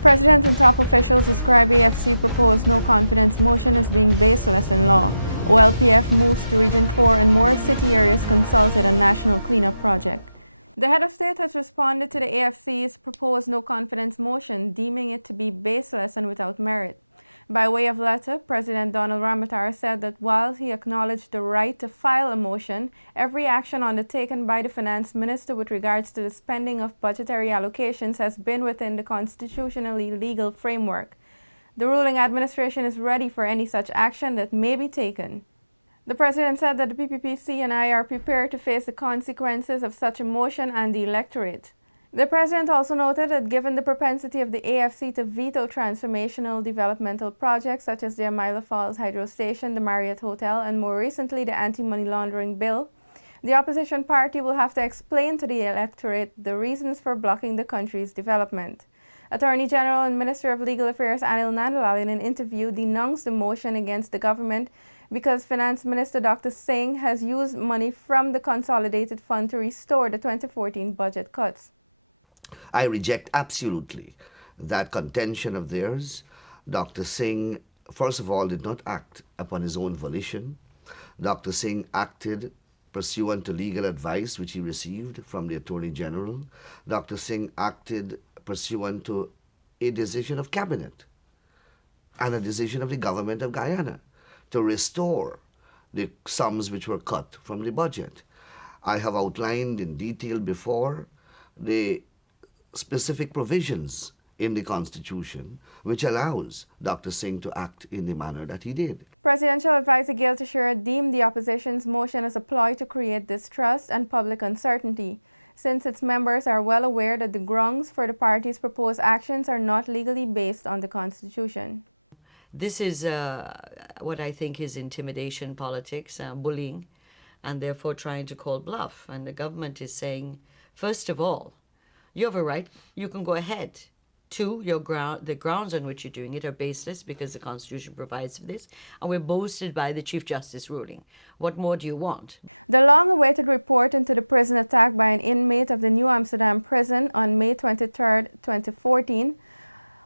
President and top officials describe AFC proposed no-confidence motion as being baseless in law. OLPF moves to Region 4 and more city areas consulted on national cleanup project. The head of state has responded to the AFC's proposed no-confidence motion, deeming it to be baseless and without merit. By way of letter, President Donald Ramotar said that while he acknowledged the right to file a motion, every action undertaken by the finance minister with regards to the spending of budgetary allocations has been within the constitutionally legal framework. The ruling administration is ready for any such action that may be taken. The president said that the PPPC and I are prepared to face the consequences of such a motion and the electorate. The president also noted that given the propensity of the AFC to veto transformational developmental projects such as the Amila Falls Hydro Station, the Marriott Hotel, and more recently the anti-money laundering bill, the opposition party will have to explain to the electorate the reasons for blocking the country's development. Attorney General and Minister of Legal Affairs Anil Nandlall in an interview denounced the motion against the government because Finance Minister Dr. Singh has used money from the Consolidated Fund to restore the 2014 budget cuts. I reject absolutely that contention of theirs. Dr. Singh, first of all, did not act upon his own volition. Dr. Singh acted pursuant to legal advice which he received from the Attorney General. Dr. Singh acted pursuant to a decision of Cabinet and a decision of the government of Guyana to restore the sums which were cut from the budget. I have outlined in detail before the specific provisions in the Constitution which allows Dr. Singh to act in the manner that he did. Presidential Advisor Gail Teixeira deemed the opposition's motion as a ploy to create distrust and public uncertainty, since its members are well aware that the grounds for the party's proposed actions are not legally based on the Constitution. This is what I think is intimidation politics, bullying, and therefore trying to call bluff. And the government is saying, first of all, you have a right, you can go ahead. Two, the grounds on which you're doing it are baseless because the Constitution provides for this, and we're boasted by the Chief Justice ruling. What more do you want? The long-awaited report into the prison attack by an inmate of the New Amsterdam prison on May 23, 2014,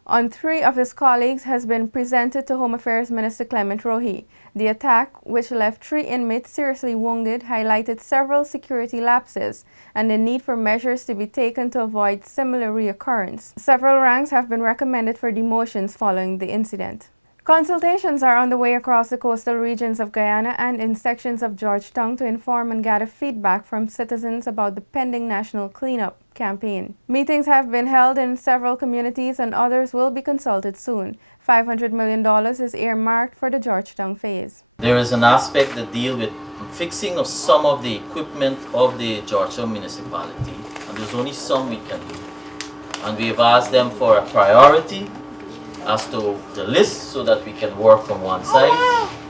on 3 of his colleagues has been presented to Home Affairs Minister Clement Rohi. The attack, which left 3 inmates seriously wounded, highlighted several security lapses and the need for measures to be taken to avoid similar reoccurrence. Several ranks have been recommended for demotions following the incident. Consultations are underway across the coastal regions of Guyana and in sections of Georgetown to inform and gather feedback from citizens about the pending national cleanup campaign. Meetings have been held in several communities and others will be consulted soon. $500 million is earmarked for the Georgetown phase. There is an aspect that deals with fixing of some of the equipment of the Georgetown municipality, and there's only some we can do. And we have asked them for a priority as to the list so that we can work from one side,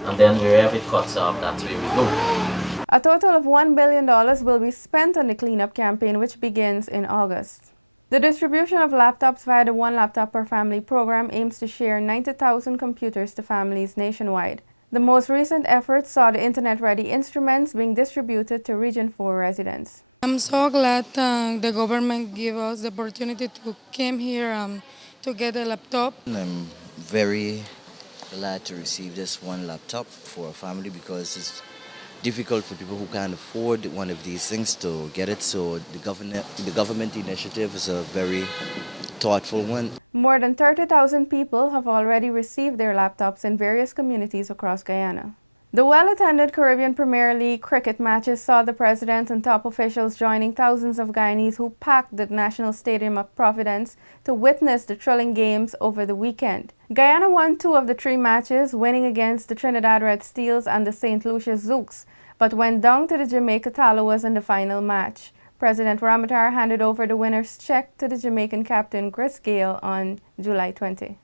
and then wherever it cuts off, that's where we go. A total of $1 billion will be spent on the cleanup campaign, which begins in August. The distribution of laptops via the One Laptop Per Family program aims to share 90,000 computers to families nationwide. The most recent effort saw the internet-ready instruments being distributed to Region 4 residents. I'm so glad the government gave us the opportunity to come here to get a laptop. I'm very glad to receive this one laptop for a family because it's difficult for people who can't afford one of these things to get it. So the government initiative is a very thoughtful one. More than 30,000 people have already received their laptops in various communities across Guyana. The well-attended Caribbean Premier League cricket matches saw the president and top officials joining thousands of Guyanese who packed the National Stadium of Providence to witness the thrilling games over the weekend. Guyana won 2 of the 3 matches, winning against the Trinidad Red Steels and the St. Lucia Zouks, but went down to the Jamaica Tallawahs in the final match. President Ramotar handed over the winner's check to the Jamaican captain Chris Gale on July 20.